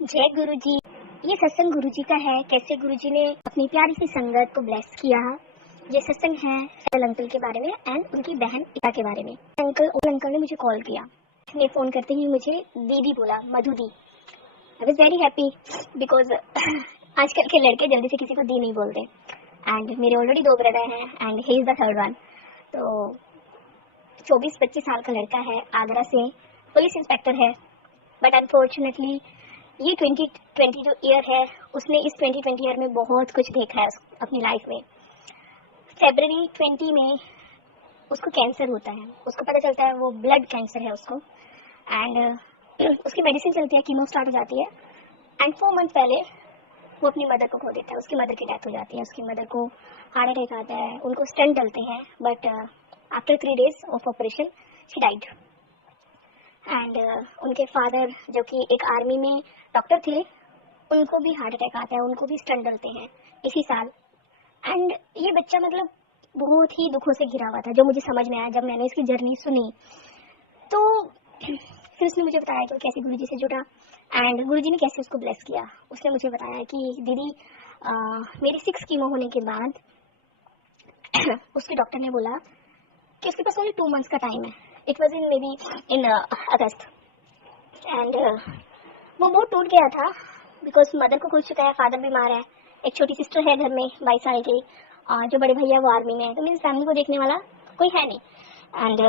जय गुरु जी। ये सत्संग गुरु जी का है। कैसे गुरु जी ने अपनी प्यारी सी संगत को ब्लेस किया। ये सत्संग है फैजल अंकल के बारे में एंड उनकी बहन इता के बारे में। अंकल ने मुझे कॉल किया। ने फोन करते ही मुझे दीदी बोला, Madhu di. I was very happy because आजकल के लड़के जल्दी से किसी को दी नहीं बोलते एंड मेरे ऑलरेडी 2 ब्रदर हैं and he is the third one. तो 24-25 साल का लड़का है, आगरा से पुलिस इंस्पेक्टर है, बट अनफॉर्चुनेटली ये 2020 जो ईयर है उसने इस 2020 ईयर में बहुत कुछ देखा है अपनी लाइफ में। फरवरी 20 में उसको कैंसर होता है। उसको पता चलता है वो ब्लड कैंसर है उसको एंड उसकी मेडिसिन चलती है, कीमो स्टार्ट हो जाती है एंड 4 मंथ पहले वो अपनी मदर को खो देता है। उसकी मदर की डेथ हो जाती है। उसकी मदर को हार्ट अटैक आता है, उनको स्टेंट डलते हैं but after 3 days of operation she died. And उनके फादर जो कि एक आर्मी में डॉक्टर थे, उनको भी हार्ट अटैक आता है, उनको भी स्टंट डलते हैं इसी साल। एंड ये बच्चा मतलब बहुत ही दुखों से घिरा हुआ था, जो मुझे समझ में आया जब मैंने इसकी जर्नी सुनी। तो फिर उसने मुझे बताया कि वो कैसे गुरुजी से जुड़ा एंड गुरुजी ने कैसे उसको ब्लेस किया। उसने मुझे बताया कि दीदी मेरी 6 कीमो होने के बाद उसके डॉक्टर ने बोला कि उसके पास ओनली 2 months का टाइम है। It was in may be in August and वो बहुत टूट गया था बिकॉज मदर को खो चुका है, फादर बीमार है, एक छोटी सिस्टर है घर में 22 साल की, जो बड़े भैया वो आर्मी में है, तो मेरी फैमिली को देखने वाला कोई है नहीं एंड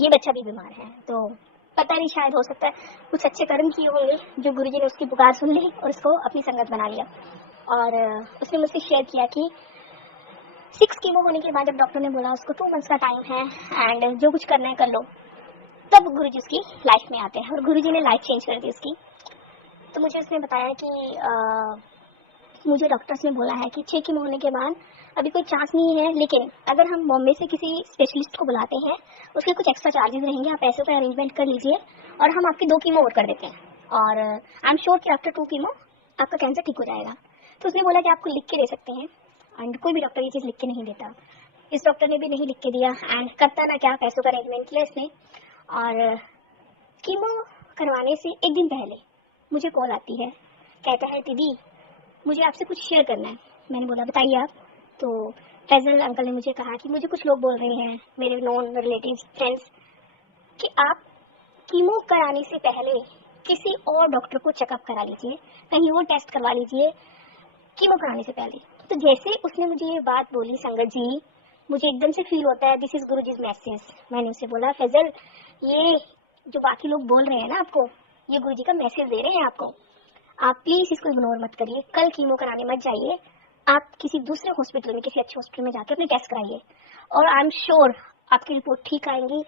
ये बच्चा भी बीमार है। तो पता नहीं, शायद हो सकता है कुछ अच्छे कर्म किए होंगे जो गुरुजी ने उसकी पुकार सुन ली और उसको अपनी संगत बना लिया। और उसने मुझसे शेयर किया कि 6 कीमो होने के बाद जब डॉक्टर ने बोला उसको 2 months का टाइम है एंड जो कुछ करना है कर लो, तब गुरुजी उसकी लाइफ में आते हैं और गुरुजी ने लाइफ चेंज कर दी उसकी। तो मुझे उसने बताया कि मुझे डॉक्टर्स ने बोला है कि 6 कीमो होने के बाद अभी कोई चांस नहीं है, लेकिन अगर हम बॉम्बे से किसी स्पेशलिस्ट को बुलाते हैं उसके कुछ एक्स्ट्रा चार्जेस रहेंगे, आप पैसों का अरेंजमेंट कर लीजिए और हम आपकी 2 कीमो और कर देते हैं और आई एम श्योर कि आफ्टर 2 कीमो आपका कैंसर ठीक हो जाएगा। तो उसने बोला कि आपको लिख के दे सकते हैं एंड कोई भी डॉक्टर ये चीज़ लिख के नहीं देता। इस डॉक्टर ने भी नहीं लिख के दिया एंड करता ना क्या, पैसों का अरेंजमेंट किया इसने। और कीमो करवाने से एक दिन पहले मुझे कॉल आती है, कहता है दीदी मुझे आपसे कुछ शेयर करना है। मैंने बोला बताइए आप। तो फैजल अंकल ने मुझे कहा कि मुझे कुछ लोग बोल रहे हैं, मेरे नॉन रिलेटिव्स फ्रेंड्स, कि आप कीमो कराने से पहले किसी और डॉक्टर को चेकअप करा लीजिए, कहीं और टेस्ट करवा लीजिए कीमो कराने से पहले। तो जैसे उसने मुझे ये बात बोली संगत जी, मुझे एकदम से फील होता है दिस इज गुरुजी's मैसेज। मैंने उसे बोला फैजल ये जो बाकी लोग बोल रहे हैं ना आपको, ये गुरुजी का मैसेज दे रहे हैं आपको, आप प्लीज इसको इग्नोर मत करिए, कल कीमो कराने मत जाइए, आप किसी दूसरे हॉस्पिटल में, किसी अच्छे हॉस्पिटल में जाकर अपने टेस्ट कराइए और आई एम श्योर आपकी रिपोर्ट ठीक आएंगी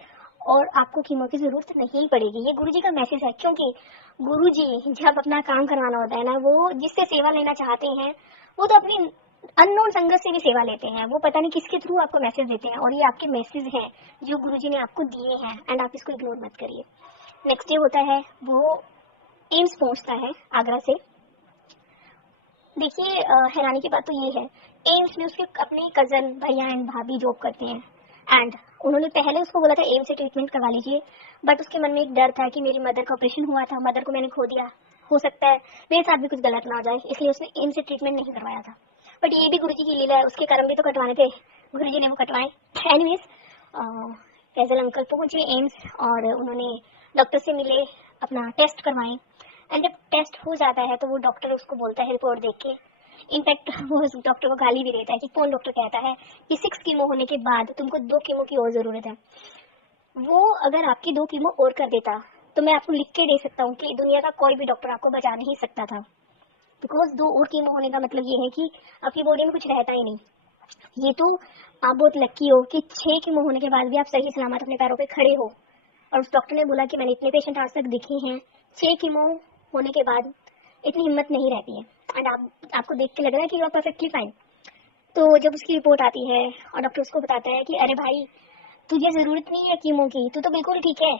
और आपको कीमो की जरूरत नहीं पड़ेगी। ये गुरुजी का मैसेज है, क्योंकि गुरुजी जब अपना काम करवाना होता है ना, वो जिससे सेवा लेना चाहते हैं वो तो अपनी अननोन संगत से भी सेवा लेते हैं, वो पता नहीं किसके थ्रू आपको मैसेज देते हैं और ये आपके मैसेज हैं जो गुरुजी ने आपको दिए हैं एंड आप इसको इग्नोर मत करिए। नेक्स्ट डे होता है, वो एम्स पहुंचता है आगरा से। देखिए हैरानी की बात तो ये है, एम्स में उसके अपने कजन भैया एंड भाभी जॉब करते हैं एंड उन्होंने पहले उसको बोला था एम्स से ट्रीटमेंट करवा लीजिए, बट उसके मन में एक डर था कि मेरी मदर का ऑपरेशन हुआ था, मदर को मैंने खो दिया, हो सकता है मेरे साथ भी कुछ गलत ना हो जाए, इसलिए उसने एम्स से ट्रीटमेंट नहीं करवाया था। बट ये भी गुरुजी की लीला है, उसके कर्म भी तो कटवाने थे, गुरुजी ने वो कटवाए। एनीवेज फैजल अंकल पहुंचे एम्स और उन्होंने डॉक्टर से मिले, अपना टेस्ट करवाए एंड जब टेस्ट हो जाता है तो वो डॉक्टर उसको बोलता है रिपोर्ट देख के, इनफैक्ट वो उस डॉक्टर को गाली भी देता है कि कौन डॉक्टर कहता है कि 6 कीमो होने के बाद तुमको 2 कीमो की और जरूरत है। वो अगर आपकी 2 कीमो और कर देता तो मैं आपको लिख के दे सकता हूँ कि दुनिया का कोई भी डॉक्टर आपको बचा नहीं सकता था, बिकॉज 2 और कीमो होने का मतलब ये है कि आपकी बॉडी में कुछ रहता ही नहीं। ये तो आप बहुत लकी हो कि 6 कीमो होने के बाद भी आप सही सलामत अपने पैरों पे खड़े हो। और उस डॉक्टर ने बोला कि मैंने इतने पेशेंट आज तक देखे हैं, 6 कीमो होने के बाद इतनी हिम्मत नहीं रहती है एंड आपको देख के लग रहा है कि यू आर परफेक्टली फाइन। तो जब उसकी रिपोर्ट आती है और डॉक्टर उसको बताता है कि अरे भाई तुझे जरूरत नहीं है कीमो की, तू तो बिल्कुल ठीक है,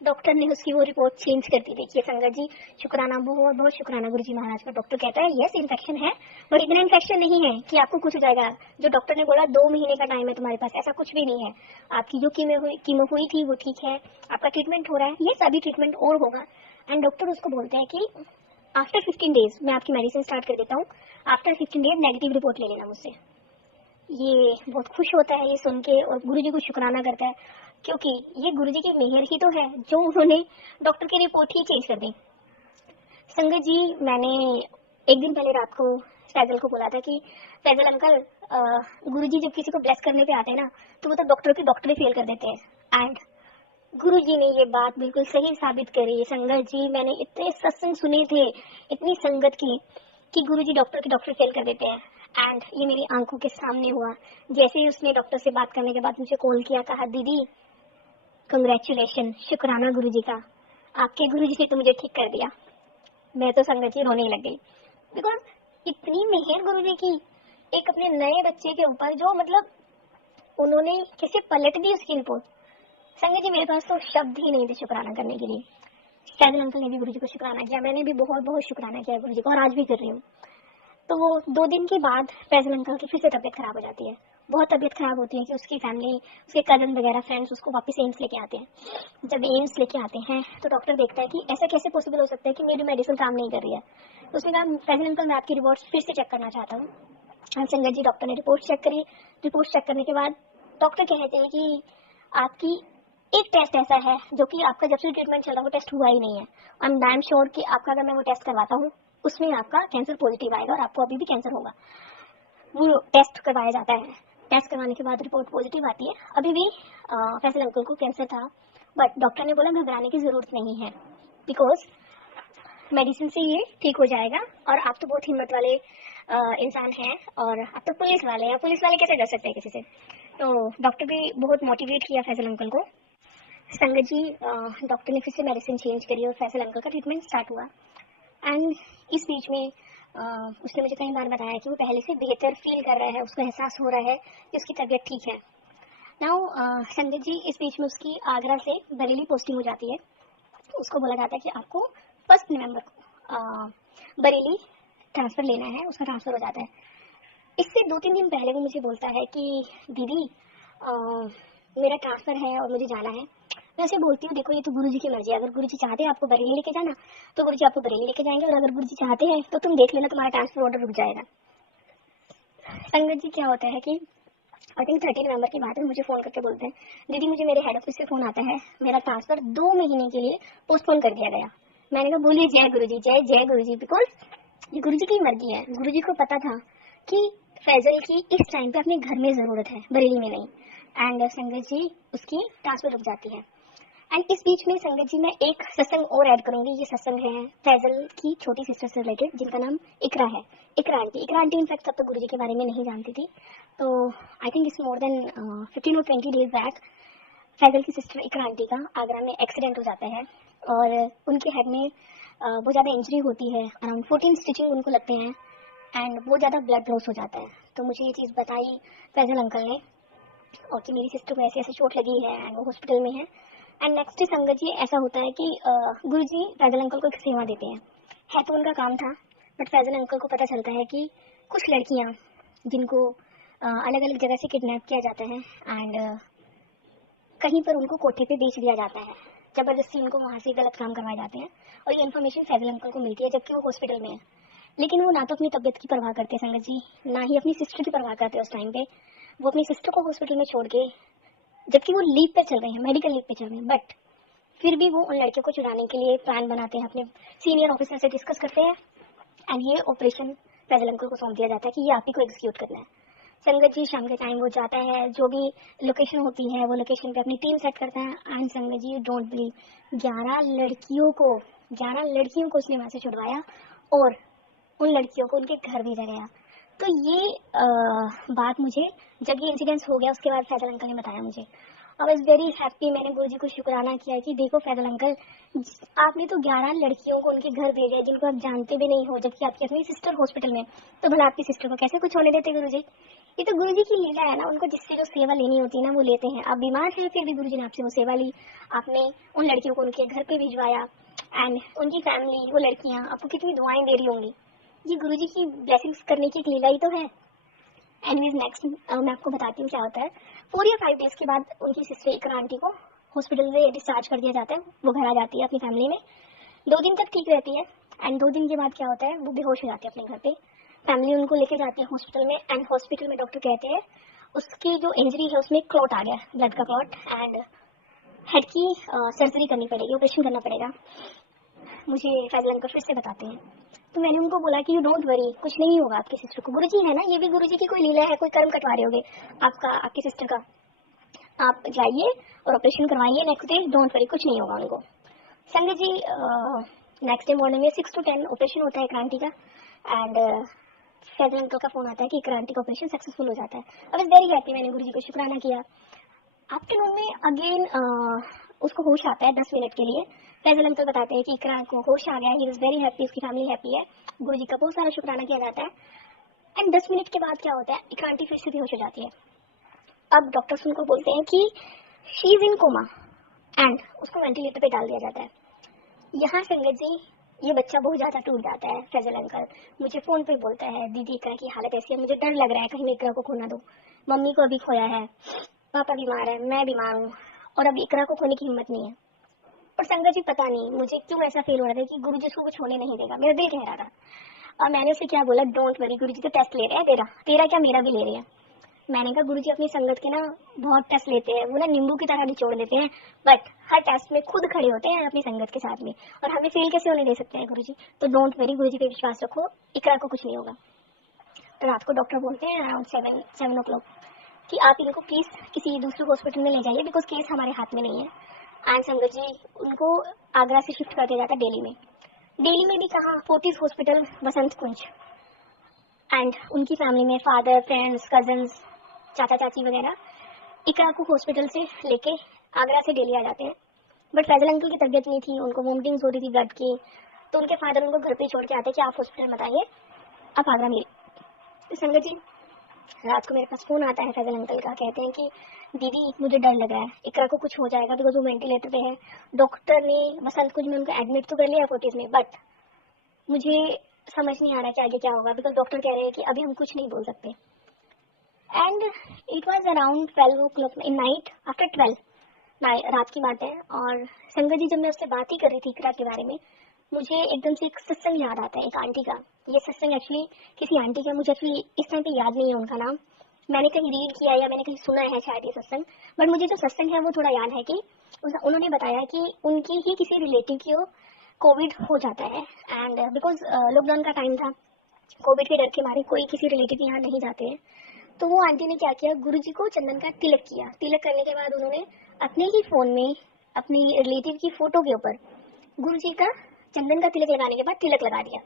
डॉक्टर ने उसकी वो रिपोर्ट चेंज कर दी। देखिए संगत जी, शुक्राना, बहुत बहुत शुक्राना गुरुजी महाराज का। डॉक्टर कहता है यस इन्फेक्शन है, बट इतना इन्फेक्शन नहीं है कि आपको कुछ हो जाएगा। जो डॉक्टर ने बोला 2 महीने का टाइम है तुम्हारे पास, ऐसा कुछ भी नहीं है। आपकी जो कीमो हुई थी वो ठीक है, आपका ट्रीटमेंट हो रहा है, ये सभी ट्रीटमेंट और होगा। एंड डॉक्टर उसको बोलते हैं कि आफ्टर 15 डेज मैं आपकी मेडिसिन स्टार्ट कर देता हूँ, आफ्टर 15 डेज नेगेटिव रिपोर्ट ले लेना मुझसे। ये बहुत खुश होता है ये सुन के और गुरुजी को शुक्राना करता है, क्योंकि ये गुरुजी की मेहर ही तो है जो उन्होंने डॉक्टर की रिपोर्ट ही चेंज कर दी। संगत जी, मैंने एक दिन पहले रात को फैजल को बोला था कि फैजल अंकल, गुरुजी जब किसी को ब्लेस करने पे आते हैं ना, तो वो तो डॉक्टर की डॉक्टरी फेल कर देते हैं। एंड गुरुजी ने ये बात बिल्कुल सही साबित करी। संगत जी, मैंने इतने सत्संग सुने थे, इतनी संगत की, कि गुरुजी डॉक्टर की डॉक्टर फेल कर देते हैं। एंड ये मेरी आंखों के सामने हुआ। जैसे ही उसने डॉक्टर से बात करने के बाद मुझे कॉल किया, कहा दीदी कंग्रेचुलेशन, शुक्राना गुरुजी का, आपके गुरुजी ने तो मुझे ठीक कर दिया। मैं तो संगत जी रोने लग गई, बिकॉज इतनी मेहर गुरुजी की एक अपने नए बच्चे के ऊपर, जो मतलब उन्होंने कैसे पलट दी उसकी रिपोर्ट। संगत जी, मेरे पास तो शब्द ही नहीं थे शुक्राना करने के लिए। फैजल अंकल ने भी गुरुजी को शुक्राना किया, मैंने भी बहुत बहुत शुक्राना किया गुरुजी को, और आज भी कर रही हूँ। तो वो 2 दिन के बाद फैजल अंकल की फिर से तबीयत खराब हो जाती है। बहुत तबीयत खराब होती है कि उसकी फैमिली, उसके कजन वगैरह फ्रेंड्स उसको वापस एम्स लेके आते हैं। जब एम्स लेके आते हैं तो डॉक्टर देखता है कि ऐसा कैसे पॉसिबल हो सकता है कि मेरी मेडिसिन काम नहीं कर रही है। तो उसने कहा फैजल अंकल, मैं आपकी रिपोर्ट फिर से चेक करना चाहता हूँ। संगत जी, डॉक्टर ने रिपोर्ट चेक करी। रिपोर्ट चेक करने के बाद डॉक्टर कहते हैं कि आपकी एक टेस्ट ऐसा है जो कि आपका जब से ट्रीटमेंट चल रहा है वो टेस्ट हुआ ही नहीं है। आई एम डैम श्योर कि आपका अगर मैं वो टेस्ट करवाता हूँ उसमें आपका कैंसर पॉजिटिव आएगा और आपको अभी भी कैंसर होगा। वो टेस्ट करवाया जाता है, टेस्ट करवाने के बाद रिपोर्ट पॉजिटिव आती है। अभी भी फैजल अंकल को कैंसर था, बट डॉक्टर ने बोला घबराने की जरूरत नहीं है, बिकॉज मेडिसिन से ये ठीक हो जाएगा। और आप तो बहुत हिम्मत वाले इंसान हैं, और आप तो पुलिस वाले हैं, पुलिस वाले कैसे डर सकते हैं किसी से। तो डॉक्टर भी बहुत मोटिवेट किया फैजल अंकल को। संगत जी, डॉक्टर ने फिर से मेडिसिन चेंज करी और फैजल अंकल का ट्रीटमेंट स्टार्ट हुआ। एंड इस बीच में उसने मुझे कई बार बताया कि वो पहले से बेहतर फील कर रहा है, उसको एहसास हो रहा है कि उसकी तबीयत ठीक है। नाउ संगत जी, इस बीच में उसकी आगरा से बरेली पोस्टिंग हो जाती है। उसको बोला जाता है कि आपको 1 नवंबर को बरेली ट्रांसफर लेना है, उसका ट्रांसफर हो जाता है। इससे 2-3 दिन पहले वो मुझे बोलता है कि दीदी मेरा ट्रांसफर है और मुझे जाना है। मैं उसे बोलती हूँ देखो ये तो गुरुजी की मर्जी है, अगर गुरुजी चाहते हैं आपको बरेली लेके जाना तो गुरुजी आपको बरेली लेके जाएंगे, और अगर गुरुजी चाहते हैं तो तुम देख लेना तुम्हारा ट्रांसफर ऑर्डर रुक जाएगा। संगत जी, क्या होता है कि आई थिंक 30 नवंबर की बात है, मुझे फोन करके बोलते हैं दीदी मुझे मेरे हेड ऑफिस से फोन आता है, मेरा ट्रांसफर 2 महीने के लिए पोस्टपोन कर दिया गया। मैंने कहा बोलिए जय गुरुजी, जय जय गुरुजी, बिकॉज ये गुरुजी की मर्जी है। गुरुजी को पता था कि फैजल की इस टाइम पे अपने घर में जरूरत है, बरेली में नहीं। एंड संगत जी, उसकी ट्रांसफर रुक जाती है। एंड इस बीच में संगत जी मैं एक सत्संग और ऐड करूंगी। ये सत्संग है फैजल की छोटी सिस्टर से रिलेटेड, जिनका नाम इकरा है। इकरा आंटी इनफैक्ट तब तो गुरुजी के बारे में नहीं जानती थी। तो I think it's more than 15 और 20 डेज बैक फैजल की सिस्टर इकरा आंटी का आगरा में एक्सीडेंट हो जाता है, और उनके हेड में बहुत ज़्यादा इंजरी होती है, अराउंड 14 स्टिचिंग उनको लगते हैं, एंड बहुत ज़्यादा ब्लड लॉस हो जाता है। तो मुझे ये चीज़ बताई फैजल अंकल ने, और कि मेरी सिस्टर को ऐसे ऐसे चोट लगी है एंड वो हॉस्पिटल में है। एंड नेक्स्ट डे संगत जी ऐसा होता है कि गुरुजी फैजल अंकल को एक सेवा देते हैं, है तो उनका काम था, बट फैजल अंकल को पता चलता है कि कुछ लड़कियां जिनको अलग अलग जगह से किडनैप किया जाता है एंड कहीं पर उनको कोठे पे बेच दिया जाता है, जबरदस्ती उनको वहां से गलत काम करवाए जाते हैं, और ये इन्फॉर्मेशन फैजल अंकल को मिलती है जबकि वो हॉस्पिटल में है। लेकिन वो ना तो अपनी तबीयत की परवाह करते संगत जी, ना ही अपनी सिस्टर की परवाह करते उस टाइम पे। वो अपनी सिस्टर को हॉस्पिटल में छोड़ के, जबकि वो लीव पे चल रहे हैं, मेडिकल लीव पे चल रहे हैं, बट फिर भी वो उन लड़कियों को चुराने के लिए प्लान बनाते हैं, अपने सीनियर ऑफिसर से डिस्कस करते हैं, एंड ये ऑपरेशन फैजल अंकल को सौंप दिया जाता है कि ये आप ही को एग्जीक्यूट करना है। संगत जी, शाम के टाइम वो जाता है, जो भी लोकेशन होती है वो लोकेशन पे अपनी टीम सेट करता है, एंड संगत जी यू डोंट बिलीव, 11 लड़कियों को उसने वहां से छुड़वाया और उन लड़कियों को उनके घर भेजा गया। तो ये बात मुझे जब ये इंसिडेंस हो गया उसके बाद फैजल अंकल ने बताया मुझे। आई वाज वेरी हैप्पी। मैंने गुरुजी को शुक्राना किया कि देखो फैजल अंकल, आपने तो 11 लड़कियों को उनके घर भेजा है जिनको आप जानते भी नहीं हो, जबकि आपकी अपनी सिस्टर हॉस्पिटल में, तो भला आपकी सिस्टर को कैसे कुछ होने देते गुरुजी। ये तो गुरुजी की लीला है ना, उनको जिससे जो सेवा लेनी होती है ना वो लेते हैं। आप बीमार हैं फिर भी गुरुजी ने आपसे वो सेवा ली, आपने उन लड़कियों को उनके घर पे भिजवाया, एंड उनकी फैमिली, वो लड़कियां आपको कितनी दुआएं दे रही होंगी। ये गुरुजी की ब्लेसिंग्स करने की एक लीला ही तो है। एनीवेज नेक्स्ट मैं आपको बताती हूँ क्या होता है। 4 या 5 डेज के बाद उनकी सिस्टर इकरा आंटी को हॉस्पिटल से डिस्चार्ज कर दिया जाता है, वो घर आ जाती है अपनी फैमिली में। 2 दिन तक ठीक रहती है एंड 2 दिन के बाद क्या होता है, वो बेहोश हो जाते हैं अपने घर पे। फैमिली उनको लेके जाती है हॉस्पिटल में, एंड हॉस्पिटल में डॉक्टर कहते हैं उसकी जो इंजरी है उसमें क्लॉट आ गया, ब्लड का क्लॉट, एंड हेड की सर्जरी करनी पड़ेगी, ऑपरेशन करना पड़ेगा। मुझे फैजल अंकल फिर से बताते हैं। तो मैंने उनको बोला कि यू डोंट वरी, कुछ नहीं होगा आपकी सिस्टर को। गुरुजी है ना, ये भी गुरुजी की कोई लीला है, कोई कर्म कटवा रहे होगे आपकी सिस्टर का। आप जाइए और ऑपरेशन करवाइए नेक्स्ट डे, डोंट वरी, कुछ नहीं होगा उनको। संगत जी, नेक्स्ट डे मॉर्निंग में 6 to 10 ऑपरेशन होता है क्रांति का, एंड फैजल अंकल का फोन आता है कि क्रांति का ऑपरेशन सक्सेसफुल हो जाता है। आई वाज वेरी हैप्पी, मैंने गुरुजी को शुक्राना किया। आफ्टरनून में अगेन उसको होश आता है 10 मिनट के लिए। फैजल अंकल बताते हैं कि इकरा को होश आ गया, ही वाज वेरी हैप्पी, उसकी फैमिली हैप्पी है। गुरुजी का बहुत सारा शुक्राना किया जाता है। एंड 10 मिनट के बाद क्या होता है, इकरा आंटी फिर से बेहोश हो जाती है। अब डॉक्टर्स उनको बोलते हैं कि she is in coma, and उसको वेंटिलेटर पे डाल दिया जाता है। यहाँ संगत जी, ये बच्चा बहुत ज्यादा टूट जाता है। फैजल अंकल मुझे फोन पे बोलता है, दीदी इकरा की हालत ऐसी है, मुझे डर लग रहा है कहीं मैं इकरा को खो ना दूं। मम्मी को अभी खोया है, पापा बीमार है, मैं बीमार हूँ, और अब इकरा को खोने की हिम्मत नहीं है। और संगत जी पता नहीं मुझे क्यों ऐसा फील हो रहा था कि गुरुजी उसको कुछ होने नहीं देगा, मेरा दिल कह रहा था। और मैंने उसे क्या बोला, डोंट वरी, गुरुजी तो टेस्ट ले रहे हैं तेरा क्या मेरा भी ले रहे हैं। मैंने कहा गुरुजी अपनी संगत के ना बहुत टेस्ट लेते हैं, वो ना नींबू की तरह निचोड़ देते हैं, बट हर टेस्ट में खुद खड़े होते हैं अपनी संगत के साथ में, और हमें फेल कैसे होने दे सकते हैं गुरुजी। तो डोंट वरी, गुरुजी पे विश्वास रखो, इकरा को कुछ नहीं होगा। तो रात को डॉक्टर बोलते हैं अराउंड 7 o'clock कि आप इनको प्लीज किसी दूसरे हॉस्पिटल में ले जाइए, बिकॉज केस हमारे हाथ में नहीं है। एंड संगत जी उनको आगरा से शिफ्ट कर दिया जाता दिल्ली में। दिल्ली में भी कहाँ, Fortis hospital Basant Kunj. And उनकी फैमिली में फादर, फ्रेंड्स, कजन्स, चाचा चाची वगैरह इकरा को हॉस्पिटल से लेके आगरा से दिल्ली आ जाते हैं। बट फैजल अंकल की तबीयत नहीं थी, उनको वोमिटिंग्स हो रही थी ब्लड की, तो उनके फादर उनको घर पे छोड़ के आते कि आप हॉस्पिटल मत आइए, आप आगरा मिले। तो संगत जी रात को मेरे पास फोन आता है फैजल अंकल का, कहते हैं कि दीदी मुझे डर लग रहा है, इकरा को कुछ हो जाएगा, बिकॉज वो वेंटिलेटर पे है। डॉक्टर ने बसंत कुंज में उनको एडमिट तो कर लिया फोर्टिस में, बट मुझे समझ नहीं आ रहा कि आगे क्या होगा, बिकॉज डॉक्टर कह रहे हैं कि अभी हम कुछ नहीं बोल सकते। And it was around 12 o'clock in night, after 12 रात की बात है। और संगत जी जब मैं उससे बात ही कर रही थी इकरा के बारे में, मुझे एकदम से एक सत्संग याद आता है एक आंटी का। ये सत्संग एक्चुअली किसी आंटी का, मुझे एक्चुअली इस टाइम पे याद नहीं है उनका नाम, मैंने कहीं रीड किया या मैंने कहीं सुना है शायद ये सत्संग, बट मुझे जो सत्संग है वो थोड़ा याद है कि उन्होंने बताया कि उनकी ही किसी रिलेटिव की कोविड हो जाता है, एंड बिकॉज लॉकडाउन का टाइम था, कोविड के डर के मारे कोई किसी रिलेटिव के यहाँ नहीं जाते हैं। तो वो आंटी ने क्या किया, गुरुजी को चंदन का तिलक किया। तिलक करने के बाद उन्होंने अपने ही फोन में अपनी रिलेटिव की फोटो के ऊपर गुरुजी का चंदन का तिलक लगाने के बाद तिलक लगा दिया,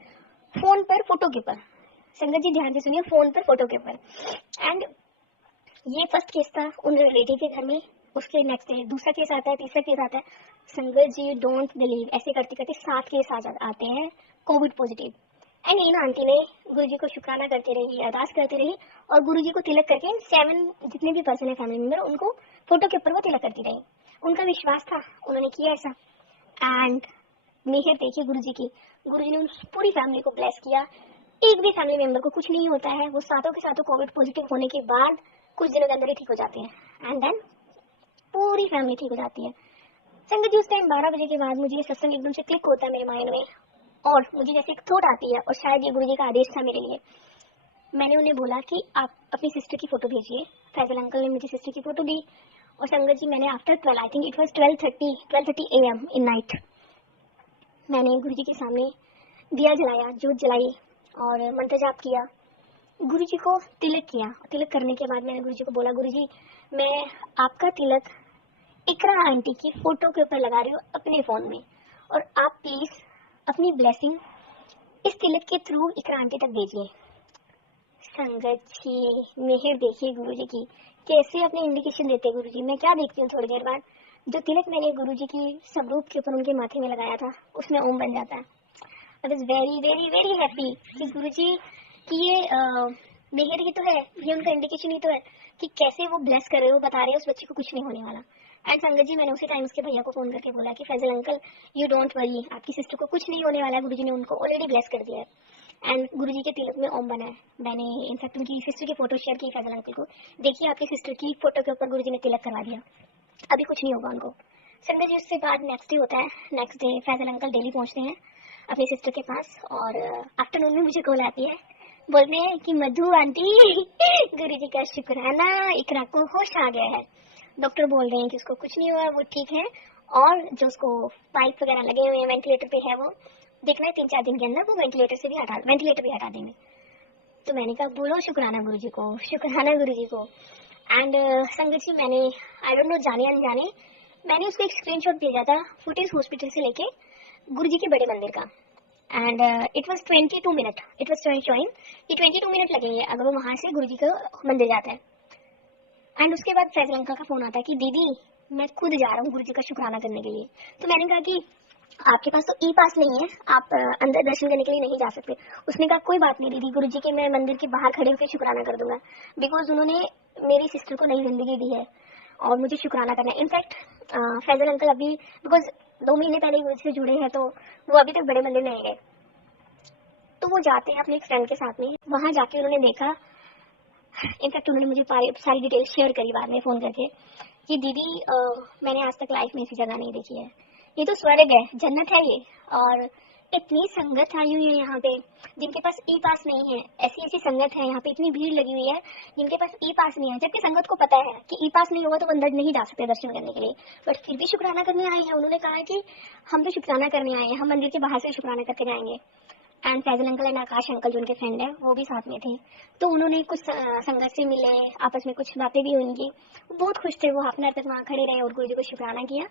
फोन पर फोटो के ऊपर। संगत जी ध्यान से सुनिए, फोन पर फोटो के ऊपर। एंड ये फर्स्ट केस था उन रिलेटिव के घर में। उसके नेक्स्ट डे दूसरा केस आता है, तीसरा केस आता है। संगत जी डोंट बिलीव, ऐसे करते करते 7 केस आते हैं Covid positive. And in aunty ने गुरुजी को शुक्राना करते रही, अरदास करते रही, और गुरुजी को तिलक करके 7 जितने भी पर्सन है फैमिली मेंबर, उनको फोटो के ऊपर वो तिलक करती रही। उनका विश्वास था, उन्होंने किया ऐसा। एंड मेहर देखिए गुरुजी की, गुरुजी ने उन पूरी फैमिली को ब्लेस किया। एक भी फैमिली मेंबर को कुछ नहीं होता है, वो सातों के सातों कोविड पॉजिटिव होने के बाद कुछ दिनों के अंदर ही ठीक हो जाते हैं, एंड देन पूरी फैमिली ठीक हो जाती है। संगत जी उस टाइम 12 बजे के बाद मुझे ये सत्संग एकदम से क्लिक होता है मेरे माइंड में, और मुझे जैसे एक थॉट आती है, और शायद ये गुरुजी का आदेश था मेरे लिए। मैंने उन्हें बोला कि आप अपनी सिस्टर की फोटो भेजिए। फैजल अंकल ने मुझे सिस्टर की फोटो दी, और संगत जी मैंने after 12, I think it was 12:30 AM in night, मैंने गुरुजी के सामने दिया जलाया, जोत जलाई, और मंत्र जाप किया, गुरुजी को तिलक किया। तिलक करने के बाद मैंने गुरुजी को बोला, गुरुजी मैं आपका तिलक इकरा आंटी की फोटो के ऊपर लगा रही हूँ अपने फोन में, और आप प्लीज अपनी ब्लेसिंग इस तिलक के थ्रू इकरा आंटी तक भेजिए। संगत जी मेहर देखिए गुरुजी की, कैसे अपने इंडिकेशन देते गुरुजी। मैं क्या देखती हूँ, थोड़ी देर बाद जो तिलक मैंने गुरुजी की स्वरूप के ऊपर उनके माथे में लगाया था उसमें ओम बन जाता है। आई was very very very happy कि गुरुजी की ये मेहर ही तो है, ये उनका इंडिकेशन ही तो है कि कैसे वो ब्लेस कर रहे हो, बता रहे हो उस बच्चे को कुछ नहीं होने वाला। एंड संगत जी मैंने उसी टाइम उसके भैया को फोन करके बोला कि Faisal uncle you don't worry, आपकी सिस्टर को कुछ नहीं होने वाला है, गुरुजी ने उनको ऑलरेडी ब्लेस कर दिया है। एंड गुरुजी के तिलक में ओम बना है। मैंने इनफैक्ट उनकी सिस्टर की फोटो शेयर की फैजल अंकल को, देखिए आपकी सिस्टर की फोटो के ऊपर गुरुजी ने तिलक करवा दिया, अभी कुछ नहीं होगा उनको। संगत जी उससे बाद नेक्स्ट डे होता है, next day Faisal uncle Delhi पहुंचते हैं। अपनी सिस्टर के पास, और आफ्टरनून में मुझे कॉल आती है, बोलते हैं कि मधु आंटी गुरुजी का शुक्राना, इकरा को होश आ गया है। डॉक्टर बोल रहे हैं कि उसको कुछ नहीं हुआ, वो ठीक है, और जो उसको पाइप वगैरह लगे हुए हैं, वेंटिलेटर पे है, वो देखना है 3-4 दिन के अंदर वो वेंटिलेटर भी हटा देंगे। तो मैंने कहा बोलो शुक्राना गुरुजी को, शुक्राना गुरुजी को। एंड संगत जी, मैंने आई डोंट नो जाने अनजाने मैंने उसको एक स्क्रीनशॉट भेजा था फुटेज हॉस्पिटल से लेके गुरुजी के बड़े मंदिर का, and it was 22 minute, it was showing कि 22 मिनट लगेंगे अगर वो वहां से गुरुजी का मंदिर जाता है। एंड उसके बाद फैजल अंकल का फोन आता है कि दीदी मैं खुद जा रहा हूँ गुरुजी का शुक्राना करने के लिए। तो मैंने कहा कि आपके पास तो ई पास नहीं है, आप अंदर दर्शन करने के लिए नहीं जा सकते। उसने कहा कोई बात नहीं दीदी, गुरुजी के मैं मंदिर के बाहर खड़े होकर शुक्राना कर दूंगा, बिकॉज उन्होंने मेरी सिस्टर को नई जिंदगी दी है और मुझे शुक्राना करना है। इनफैक्ट फैजल अंकल अभी, बिकॉज 2 महीने पहले गुरुजी से जुड़े हैं, तो वो अभी तक बड़े मंदिर नहीं गए, तो वो जाते हैं अपने एक फ्रेंड के साथ में। वहां जाके उन्होंने देखा, इनफैक्ट उन्होंने मुझे सारी डिटेल शेयर करी बाद में फोन करके कि दीदी मैंने आज तक लाइफ में ऐसी जगह नहीं देखी है, ये तो स्वर्ग है, जन्नत है ये। और इतनी संगत आई हुई है यहाँ पे जिनके पास ई पास नहीं है, ऐसी ऐसी संगत है यहाँ पे, इतनी भीड़ लगी हुई है जिनके पास ई पास नहीं है, जबकि संगत को पता है कि ई पास नहीं होगा तो अंदर नहीं जा सकते दर्शन करने के लिए, बट फिर भी शुक्राना करने आए हैं। उन्होंने कहा कि हम भी शुक्राना करने आए हैं, हम मंदिर के बाहर से शुक्राना करके जाएंगे। And Faisal uncle and Akash uncle जो उनके फ्रेंड है वो भी साथ में थे, तो उन्होंने कुछ संगत से मिले, आपस में कुछ बातें भी हुई उनकी, बहुत खुश थे वो, हाफ एन आवर तक वहाँ खड़े रहे और गुरुजी को शुक्राना किया।